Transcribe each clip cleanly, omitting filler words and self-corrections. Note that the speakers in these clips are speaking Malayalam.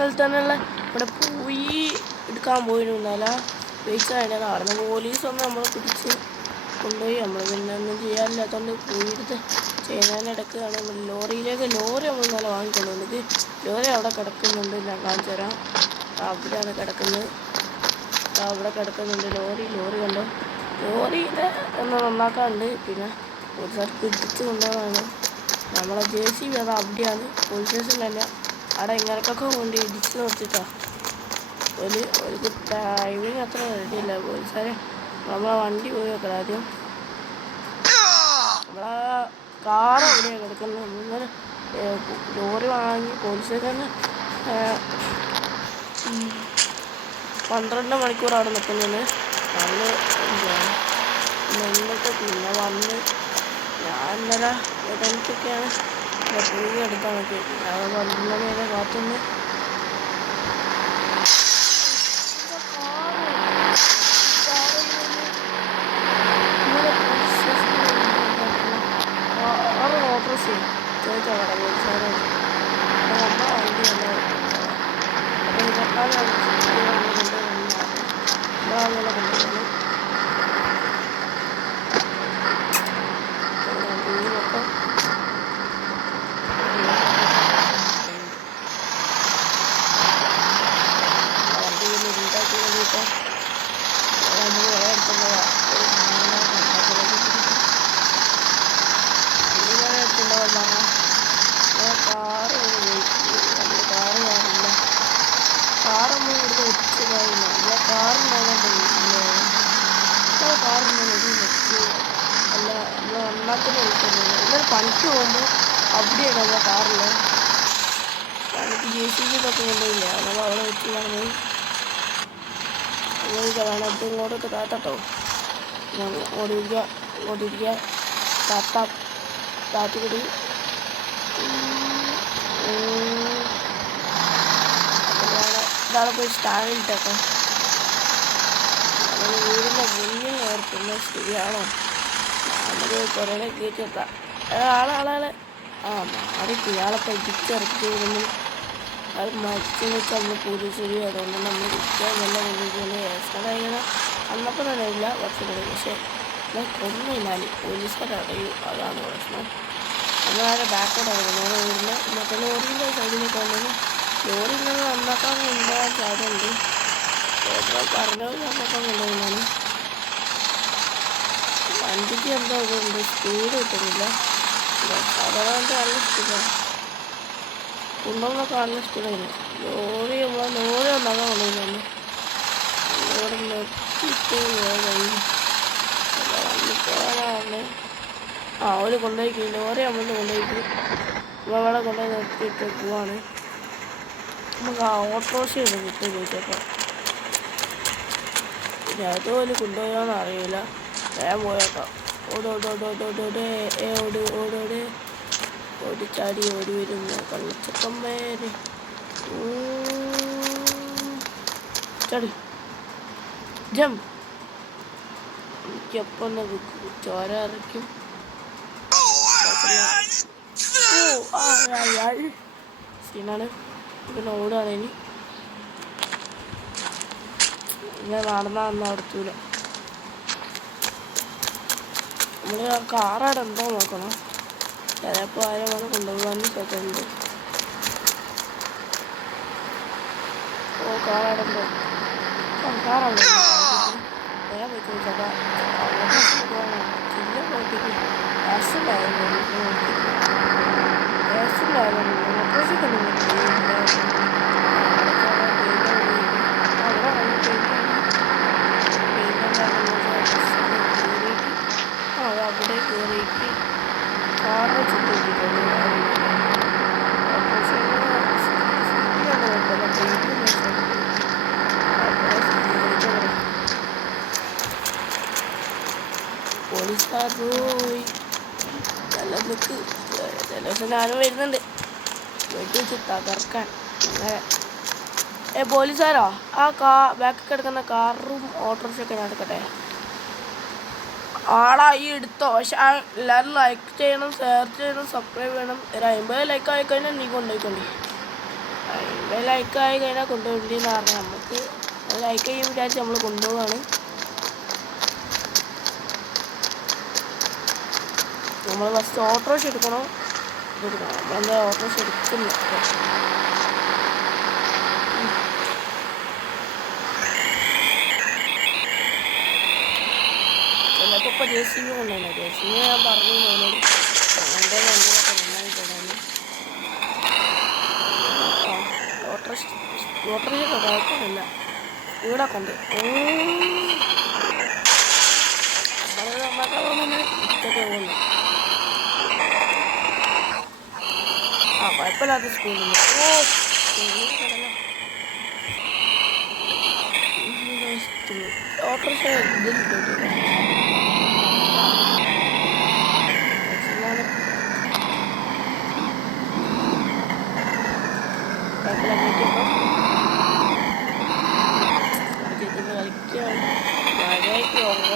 തന്നെയുള്ള ഇവിടെ പോയി എടുക്കാൻ പോയിരുന്നല്ല പൈസ അതിൻ്റെ നടന്ന് പോലീസൊന്നും നമ്മളെ പിടിച്ച് കൊണ്ടുപോയി. നമ്മൾ പിന്നെ ഒന്നും ചെയ്യാനില്ലാത്തതുകൊണ്ട് പോയി എടുത്ത് ചെയ്യുന്നതിനിടയ്ക്ക് നമ്മൾ ലോറി നമ്മൾ നല്ല വാങ്ങിക്കൊണ്ടുവന്നത്. ലോറി അവിടെ കിടക്കുന്നുണ്ട്, ഞാൻ കാണിച്ചു തരാം. അവിടെയാണ് കിടക്കുന്നത്, അവിടെ കിടക്കുന്നുണ്ട് ലോറി കണ്ടോ. ലോറിയുടെ ഒന്ന് നന്നാക്കാറുണ്ട്. പിന്നെ പോലീസുകാർ പിടിച്ച് കൊണ്ടുപോകാനാണ്. നമ്മളെ JCB അത് അവിടെയാണ്, പോലീസ് സ്റ്റേഷൻ തന്നെ. അവിടെ ഇങ്ങനൊക്കെ കൊണ്ട് ഇടിച്ച് നിർത്തിട്ടാ. ഒരു ഡ്രൈവിങ് അത്ര റെഡിയല്ല പോലീസുകാരെ. നമ്മളെ വണ്ടി പോയി വെക്കണം ആദ്യം. നമ്മളെ കാർ എവിടെയാണ് കിടക്കുന്നത്. നമ്മളിങ്ങനെ ലോറി വാങ്ങി പോലീസ് സ്റ്റേഷന് 12 മണിക്കൂർ അവിടെ നിൽക്കുന്നുണ്ട്. എന്നിട്ട് പിന്നെ വന്ന് ഞാൻ ഇന്നലെ ഏതെനിക്കൊക്കെയാണ് പോയി എടുക്കാൻ പറ്റിയത്. ഞാൻ 12 മണി വരെ കാത്തുനിന്ന് ഓട്ടോറിക്ഷ ചോദിച്ചാൽ കട പോലീസുകാരോട് നമ്മുടെ വണ്ടിയല്ലേ 24 കൊണ്ടുവരുന്നു. കാറൊന്നും ഇവിടുന്ന് വെച്ച് കഴിഞ്ഞ നമ്മളെ കാറുണ്ടാകുന്ന വെച്ച് അല്ല നമ്മൾ ഒന്നാത്തിന് വിളിക്കുന്നത്. എന്നാൽ പണിക്ക് പോകുമ്പോൾ അവിടെയാണ് നമ്മളെ കാറിൽ പണിക്ക് JCB ഇതൊക്കെ കൊണ്ടുപോയില്ല. നമ്മൾ അവിടെ വെച്ച് കാണുന്നത് കാണാത്ത ഇങ്ങോട്ടൊക്കെ താത്തട്ടോ. ഓടിയിരിക്കുക താത്തിക്കൂടി ഇതാണ് പോയി സ്റ്റാൻഡിലിട്ടൊക്കെ. നമ്മൾ വീടിൻ്റെ മുന്നിൽ നേർത്തുന്നത് ശരിയാണോ? നമുക്ക് കുറേ കയറ്റിയെത്താം. ആളെ മാറിക്ക് ഇയാളെപ്പോൾ ഇടിച്ചിറക്കി നമ്മൾ അത് മരിച്ചെന്ന് വെച്ചാൽ നമ്മൾ പോലീസ് വഴി. അതുകൊണ്ട് നമ്മൾ ഇരിക്കാൻ നല്ല കൊണ്ടുപോയി കഴിയണം. അന്നപ്പം തന്നെ ഇല്ല കുറച്ചുകൂടി. പക്ഷേ കൊന്നില്ലാൽ പോലീസുകാരടയും, അതാണ് പ്രശ്നം. നമ്മളാരെ ബാക്കോട്ടാണ് നമ്മുടെ വീടിന് മറ്റേ ലോറിൻ്റെ സൈഡിലേക്ക് വന്നത്. ലോറിയിൽ നിന്ന് നന്നാക്കാൻ കൊണ്ടുപോകാൻ സാധ്യതയുണ്ട്. പറഞ്ഞത് നന്നാക്കാൻ കൊണ്ടുപോകുന്നതാണ്. വണ്ടിക്ക് എന്തോ ഇതുണ്ട്, സ്പീഡ് കിട്ടുന്നില്ല. അതുകൊണ്ട് നല്ല സ്പീഡാണ് കൊണ്ടുപോകുന്നൊക്കെ, നല്ല സ്പീഡായിരുന്നു. ലോറി നന്നാക്കാൻ കൊണ്ടുപോകുന്നതാണ്. ഇവിടെ നിർത്തിയിട്ട് വണ്ടിപ്പോകാനാണ്. അവര് കൊണ്ടുപോയി ലോറി നമ്മൾ കൊണ്ടുപോയിട്ട് നമ്മളവിടെ കൊണ്ടുപോയി നിർത്തിയിട്ട് പോവാണ്. നമുക്ക് ഓട്ടോറിക്ഷ ഉണ്ട് കിട്ടും ചോദിച്ചപ്പോൾ. പിന്നെ അതുപോലെ കൊണ്ടുപോയാന്ന് അറിയില്ല. വേഗം പോയേക്കാം. ഓടിച്ചാടി ഓടി വരുന്ന കള്ളച്ചക്കമ്മേര് ചടി ജംപ്. എനിക്കൊപ്പം ചോര ഇറക്കും. സീനാണ്. പിന്നെ ഓടാണ് ഇനി. ഇങ്ങനെ നടന്നാന്ന് അടുത്തൂല. നമ്മൾ കാറവിടെ ഉണ്ടോ നോക്കണം. ചിലപ്പോൾ ആരെയാണ് കൊണ്ടുപോകാനും സാധ്യതയുണ്ട്. കാറവിടെ ഉണ്ടോ? കാറവിടെ വേറെ പോയി ചേട്ടാ. ചില്ല പോയിട്ട് ആക്സിഡൻ്റായിരുന്നു. അവിടെ കയറിയിട്ട് കാറ് ചുറ്റിട്ടുണ്ട്. പോലീസുകാർ പോയി നല്ല നിൽക്ക്. ചില ദിവസം ഞാനും വരുന്നുണ്ട് വീട്ടിൽ വെച്ച് തകർക്കാൻ. അങ്ങനെ പോലീസുകാരോ ബാക്കിൽ കിടക്കുന്ന കാറും ഓട്ടോറിക്ഷയൊക്കെ ഞാൻ എടുക്കട്ടെ. ആളായി എടുത്തോ. പക്ഷെ എല്ലാവരും ലൈക്ക് ചെയ്യണം, ഷെയർ ചെയ്യണം, സബ്സ്ക്രൈബ് ചെയ്യണം. ഒരു 50 ലൈക്ക് ആയിക്കഴിഞ്ഞാൽ നീ കൊണ്ടുപോയിക്കൊണ്ടേ. ലൈക്കായി കഴിഞ്ഞാൽ കൊണ്ടുപോകേണ്ടിയെന്ന് പറഞ്ഞാൽ നമുക്ക് ലൈക്ക് ചെയ്യാൻ വിചാരിച്ച് നമ്മൾ കൊണ്ടുപോവാണ്. നമ്മൾ ഫസ്റ്റ് ഓട്ടോറിക്ഷ എടുക്കണം. നമ്മളെന്താ ഓട്ടോറിക്ഷ എടുക്കില്ല. ചിലപ്പോൾ ഇപ്പോൾ JCB കൊണ്ടുവന്നു. JCB ഞാൻ പറഞ്ഞു തോന്നുന്നു എൻ്റെ വണ്ടിയൊക്കെ നന്നായി പോകാൻ. ഓട്ടോറിക്ഷ കുഴപ്പമില്ല. വീടൊക്കെ ഉണ്ട്. നമ്മൾ നന്നാക്കാൻ തന്നെ ഇതൊക്കെ പോകുന്നു. കുഴപ്പമില്ലാത്ത സ്കൂളിൽ ഓട്ടോറിക്ഷ ഇതിൽ പോയിട്ടില്ല. കളിക്കാൻ മഴയ്ക്ക് ഓട്ടോ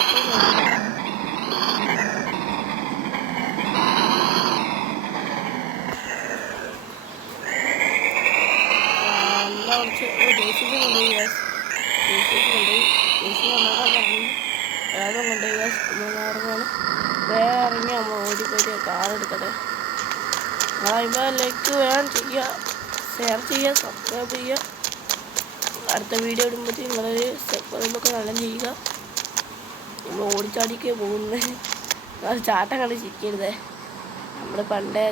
JCB കൊണ്ടുപോയി വേഗം കൊണ്ടുപോയി മൂന്നാറിനാണ്. വേഗം ഇറങ്ങി നമ്മൾ ഓടിപ്പോയിട്ട് കാർ എടുക്കട്ടെ. നിങ്ങൾ ലൈക്ക് വേഗം ചെയ്യുക, ഷെയർ ചെയ്യുക, സബ്സ്ക്രൈബ് ചെയ്യുക. അടുത്ത വീഡിയോ ഇടുമ്പോഴത്തേക്ക് നിങ്ങളൊരു സ്റ്റെപ്പ് നല്ല ചെയ്യുക. നമ്മൾ ഓടിച്ചാടിക്കേ പോകുന്നത്. അത് ചാട്ടം കണ്ട് ചിരിക്കരുതേ. നമ്മൾ പണ്ടേ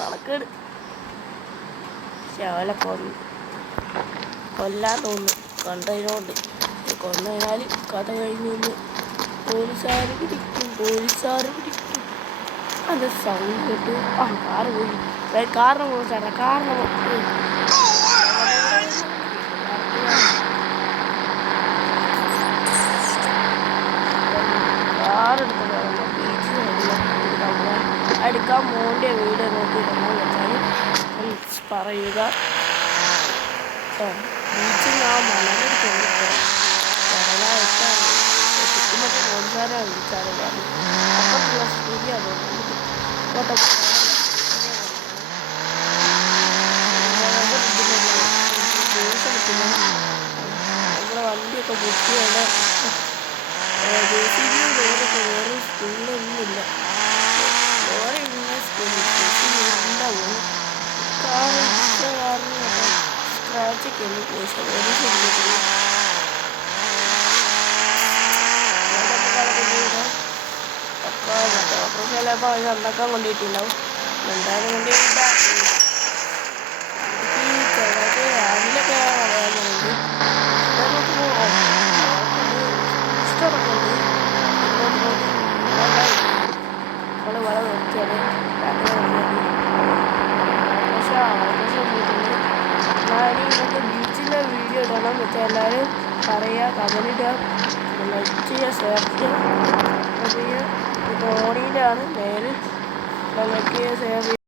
നടക്കേട് ശവല കൊല്ലാൻ തോന്നുന്നു കണ്ടതിനോണ്ട്. കൊന്നതിനാൽ കഥ കഴിഞ്ഞൊന്ന് പോലീസുകാർ പിടിക്കും. അത് സൗണ്ട് കേട്ട് കാറ് പോയി. കാറിനെ കുറിച്ചാണ് കാറെടുത്ത് എടുക്കാൻ മോൻ്റെ വീട് നോക്കിയിട്ടെന്ന് വെച്ചാൽ പറയുക. ബീച്ചിൽ ആ മണലെടുക്കുന്നു. കടലായിട്ടാണ് ചുറ്റുമൊക്കെ പോലീസുകാരെ വിളിച്ചാലും പറഞ്ഞു. അപ്പുറത്തുള്ള സ്ത്രീയാണ് നമ്മുടെ വണ്ടിയൊക്കെ ബുക്ക് ചെയ്യേണ്ട. JCB ലോറൊക്കെ വേറെ സ്കൂളിലൊന്നുമില്ല. ലോറി ഇങ്ങനെ സ്കൂളിൽ ഉണ്ടാവും. കാരണം സ്ക്രാച്ചൊക്കെ ഉണ്ട്. ചിലപ്പോൾ അത് നന്നാക്കാൻ കൊണ്ടുപോയിട്ടുണ്ടാവും. എന്തായാലും കൊണ്ടുപോയില്ല. ചിലത് രാവിലൊക്കെ പറയാനുണ്ട്. ഇഷ്ടമൊക്കെ ഉണ്ട്. നമ്മൾ വളരെ നിർത്തിയാണ് നിങ്ങൾക്ക് ബീച്ചിലെ വീഡിയോ ഇടണം വെച്ചാൽ എല്ലാവരും പറയുക, കമൻറ്റിടുക, ലൈക്ക് ചെയ്യുക, ഷെയർ ചെയ്യുക. ഓണിയിലാണ് നേരെ ലൈക്ക് ചെയ്യുക, ഷെയർ ചെയ്യുക.